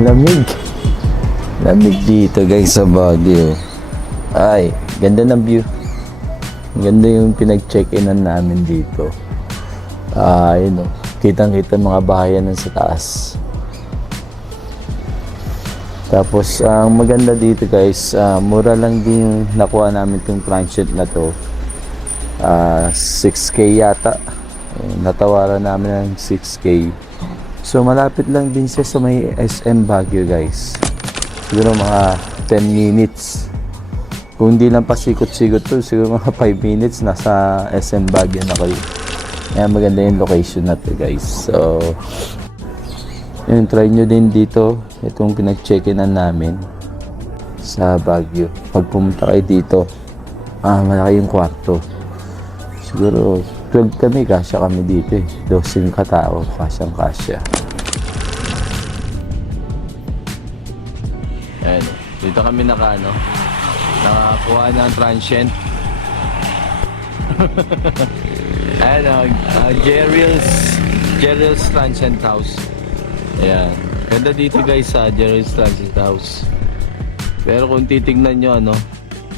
Lamig. Lamig dito guys sa Baguio. Ay, ganda ng view. Ganda yung pinag-check-inan namin dito. Yun o. Kitang-kita mga bahayan sa taas. Tapos, ang maganda dito guys, mura lang din yung nakuha namin itong transient na to. 6K yata. Natawaran namin ng 6K. So, malapit lang din siya sa may SM Baguio guys. Siguro mga 10 minutes. Kung hindi lang pasikot-sikot to, siguro mga 5 minutes nasa SM Baguio na kayo. Kaya maganda yung location na to guys. So, yun, try nyo din dito. Itong pinag-check-inan namin sa Baguio. Pag pumunta kayo dito, malaki yung kwarto. Siguro 12 kami, kasya kami dito eh. 12 katao, kasyang-kasya. Ayan, dito kami nakakuha ng transient. Ayan, Jerryl's Transient House. Ayan, ganda dito guys sa Jerryl's Transient House. Pero kung titignan nyo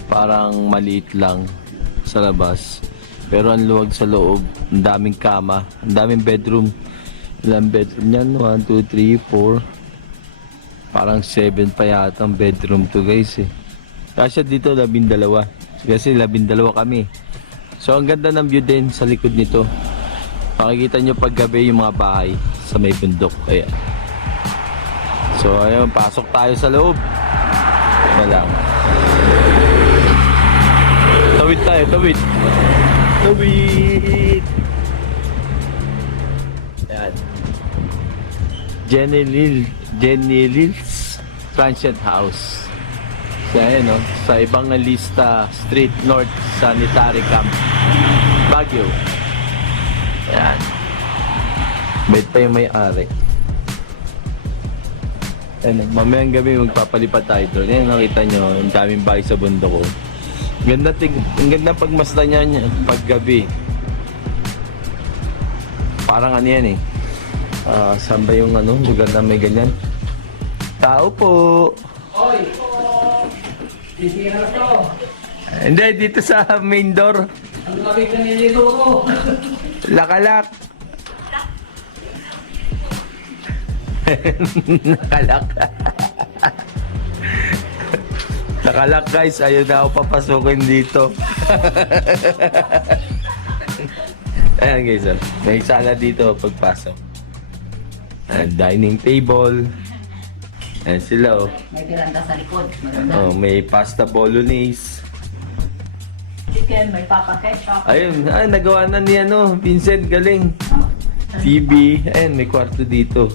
parang maliit lang sa labas. Pero ang luwag sa loob, ang daming kama, ang daming bedroom. Ilang bedroom yan? 1, 2, 3, 4. Parang 7 pa yata ang bedroom to guys eh. Kasi dito 12. Kasi 12 kami. So ang ganda ng view din sa likod nito. Makikita nyo paggabi yung mga bahay sa may bundok. Ayan. So ayun, pasok tayo sa loob. Ito lang. Tawid tayo, tawid. Tawid! Ayan. Jenny Lil's Transient House. So ayan sa ibang lista, Street North Sanitary Camp, Baguio. Ayan. Bait pa yung may-ari. Ayan, mamayang gabi magpapalipat tayo doon. Ayan, nakita nyo, ang daming bahay sa bundok ko. Ang ganda pagmasdan niya paggabi. Parang yan eh. Saan ba yung lugar na may ganyan? Tao po! Oy! Sisira to! Hindi, dito sa main door. Ang lamig na nilito ko! Lakalak! Nakalak. Nakalak guys, ayaw na ako papasukin dito. Ayan guys, may sala dito pagpasok. Dining table. Ayan sila May piranda sa likod. Maganda. may pasta bolognese. Chicken, may papa ketchup. Ayun, nagawa na ni Vincent, galing. TV, ayun, may kwarto dito.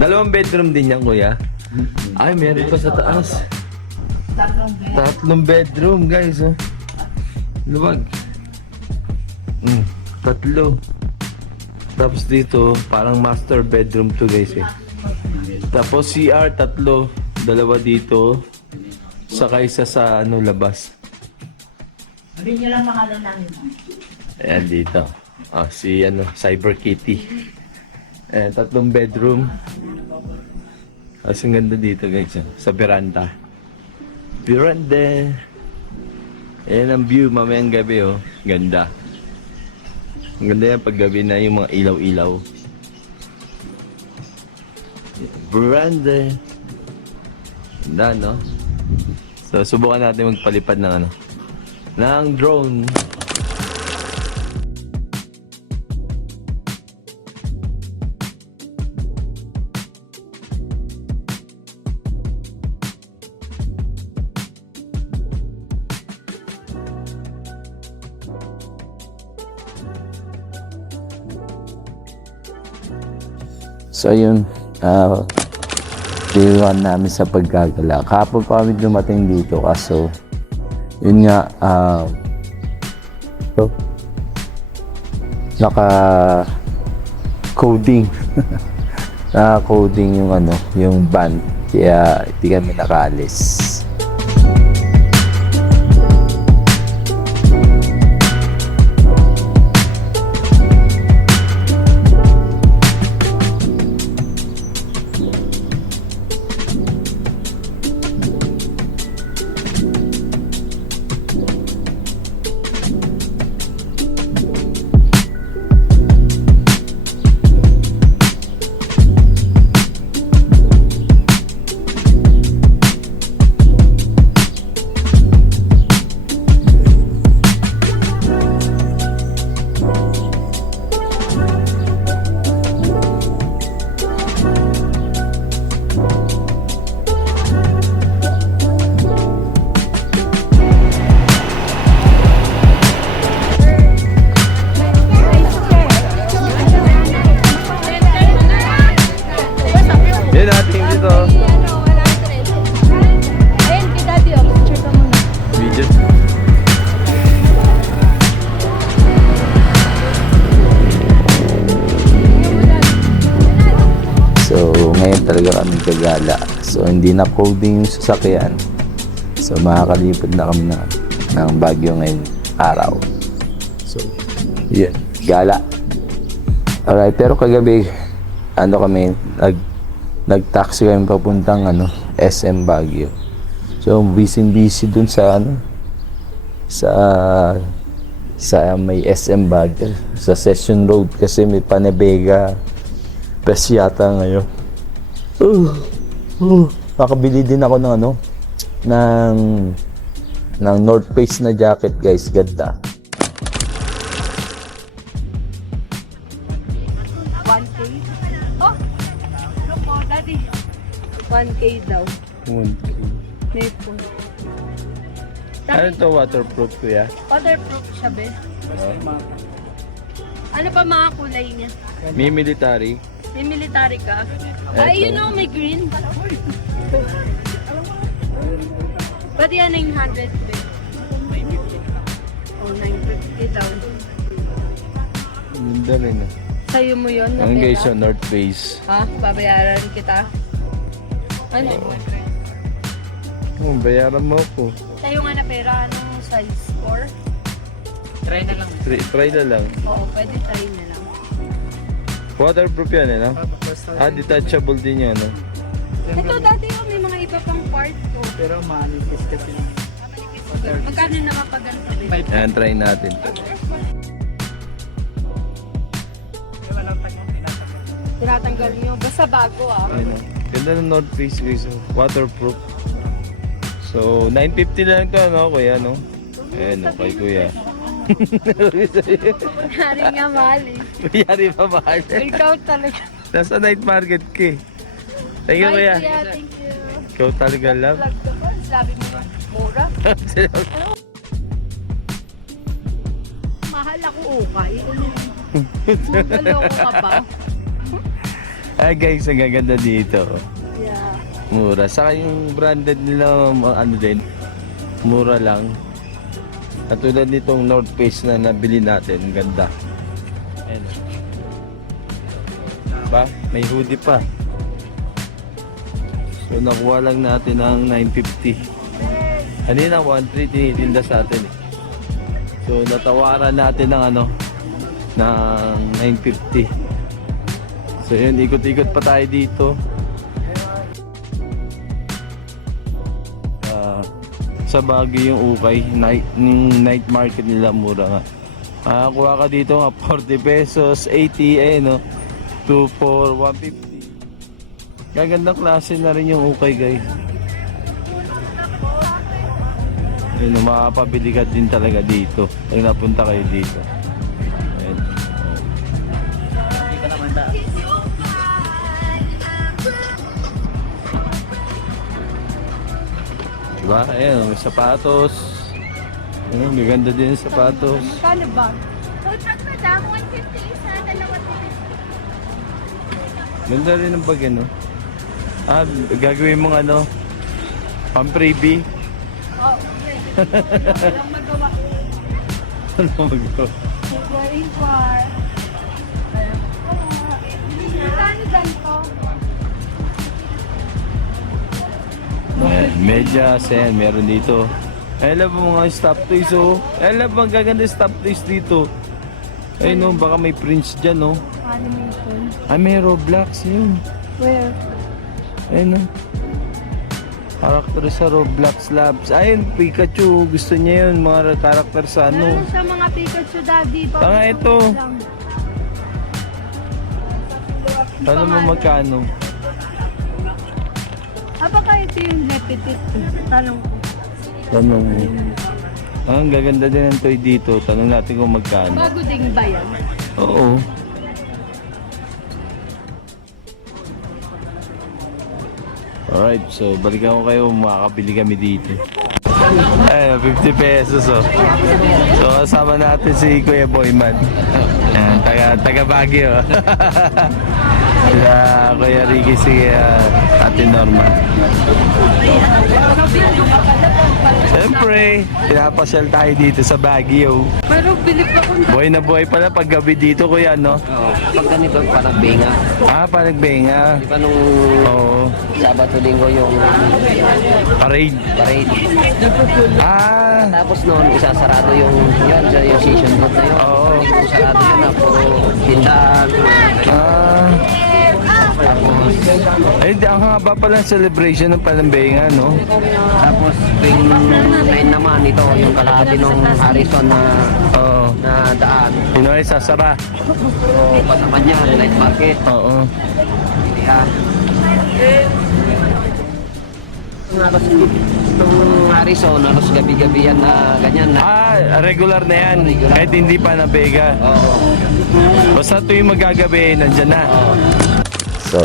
2 bedroom din yan, kuya. Ay, meron pa sa taas. 3 bedroom, guys, Luwag. 3. Tapos dito, parang master bedroom to, guys, Tapos CR, 3. 2 dito. Saka isa sa labas. Hindi nyo lang pangalan namin. Ayan dito. Si Cyber Kitty. Ayan, 3 bedroom. Ang ganda dito guys. Sa veranda. Veranda. Ayan ang view mamayang gabi Ganda. Ang ganda yan pag gabi na yung mga ilaw-ilaw. Veranda. Ganda So subukan natin magpalipad ng ng drone. So ayun, day 1 namin sa paggagala. Kahapon pa kami dumating dito kaso yun nga, naka-coding. Naka-coding yung van. Kaya hindi kami nakaalis. talaga kami gagala. So hindi na coding yung sasakyan. So makakalipad na kami ng Baguio ngayon araw. So yun, gala. Alright, pero kagabi kami nag-taxi kami papuntang SM Baguio. So busy dun sa sa may SM Baguio, sa Session Road kasi may Panabega Fest yata ngayon. Nakabili din ako ng North Face na jacket, guys. Ganda. 1K? Oh! Look po, daddy. 1K daw. Nepo. Ano to, waterproof kuya? Waterproof siya, be. Ano pa mga kulay niya? May military. May military ka? Eto. Ay, you know, may green. Ba't yan 900, be? Oh, 950 daw. Ganda rin. Sa'yo mo yun na Ang guys, pera? yung North Face. Ha? Babayaran kita? Ano? Bayaran mo ako. Sa'yo nga na pera, anong size? 4? Try na lang. Try na lang. Oo, pwede try na lang. Waterproof yan, detachable din yan, Ito dati may mga iba pang part ko. Pero manipis kasi. Magkano na kapag ganito? Ayan, try natin to. Tinatanggal nyo. Basta bago Ayun, ganda ng North Face, guys. Waterproof. So, 950 lang to, kuya, Ayan, kay kuya. Hari nga mahal eh. Yari pa mahal. Ikaw talaga. Nasa night market ka eh. Thank you, Bye, kuya. kuya. Thank you. Ikaw talaga, love. Vlog ka pa. Sabi mo yun, mura. Mahal ako ukay. Magaloko ka ba? Ay, guys, ang gaganda dito. Yeah. Mura. Saka yung branded nila, din, mura lang. Katulad nitong North Face na nabili natin, ganda. Ayan. Ba? May hoodie pa. So nakuha lang natin ang 950. Kanina 1.3 tinitinda sa atin eh. So natawaran natin ng ng 950. So yun, ikot-ikot pa tayo dito. Sa Baguio yung ukay, night market nila, mura nga. Kuha ka dito nga 40 pesos, 80 2 for 150. Gagandang klase na rin yung ukay, guys. Yun, makakapabili ka din talaga dito pag napunta kayo dito. Ayan. Hindi ka naman da. Diba? Ayan, may sapatos. Ayan, maganda din yung sapatos. Magkano ba? Food truck madam, 150 isa, dalawa ticket. Ganda rin ang bag, gagawin mong pang-freebie. Oh, okay. Walang magawa. Ano magawa? Very far. Magkano ganito? Ayan, medyas, ayan, meron dito. Ayan lang mga stop toys, Ayan lang bang gaganda stop toys dito. Ayun, baka may prints dyan, Animation. Ay, may Roblox yun. Where? Ayun, Karakter sa Roblox Labs. Ayun, Pikachu. Gusto niya yun, mga karakter sa Meron siya mga Pikachu daddy. Tanga ito. Lang. Alam mo magkano? Baka ito yung repetit. Tanong ko. Tanong mo. Ang gaganda din ng toy dito. Tanong natin kung magkano. Bago ding ba yan? Oo. Alright, so balikan ko kayo, makakabili kami dito. Ayun, 50 pesos So kasama natin si Kuya Boyman. Ayan, taga Baguio. Sila Kuya Ricky, si Ate Norma. Siyempre, Syempre, pinapasyal tayo dito sa Baguio. Pero bilip ako na. Buhay na buhay pala pag gabi dito, kuya, no? Oo. Pag ganito, parang benga. Ah, panagbenga. Di ba nung Oo. Sabado Linggo yung Parade. parade. Ah, Tapos noon, isasarado yung season boat na yun. Oo. Yung sarado yun na puro tindahan. ah. Tapos, Ang haba pala ng celebration ng panagbenga, no? tapos tuwing 9 naman ito, yung kalahati ng Harrison Oo. na daan. Yun ay sasara. So, pa naman yan, night market. Oo. Yan. Itong Harrison, halos gabi-gabi yan na ganyan na. Ah, regular na yan. Kahit hindi pa na Vega. Oo. Basta tuwing magagabi, nandyan na. Oo. So,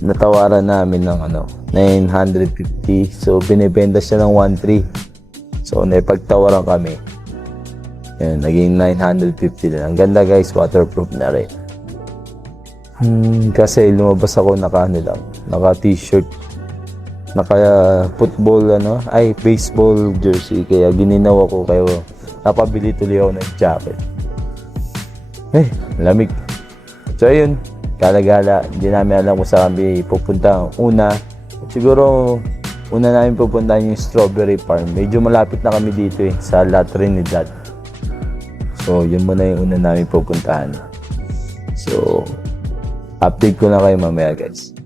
natawaran namin ng 950. So, binibenta siya ng 1.3. So, naipagtawaran kami. Yan, naging 950 na. Ang ganda guys, waterproof na rin. Kasi lumabas ako naka t-shirt, naka football baseball jersey, kaya gininaw ako, kaya napabili tuloy ako ng jacket. Lamig. So ayun, gala-gala, hindi namin alam kung saan kami pupunta. Siguro una namin pupuntahan yung Strawberry Farm. Medyo malapit na kami dito sa La Trinidad. So yun muna yung una namin pupuntahan. So update ko na kayo mamaya guys.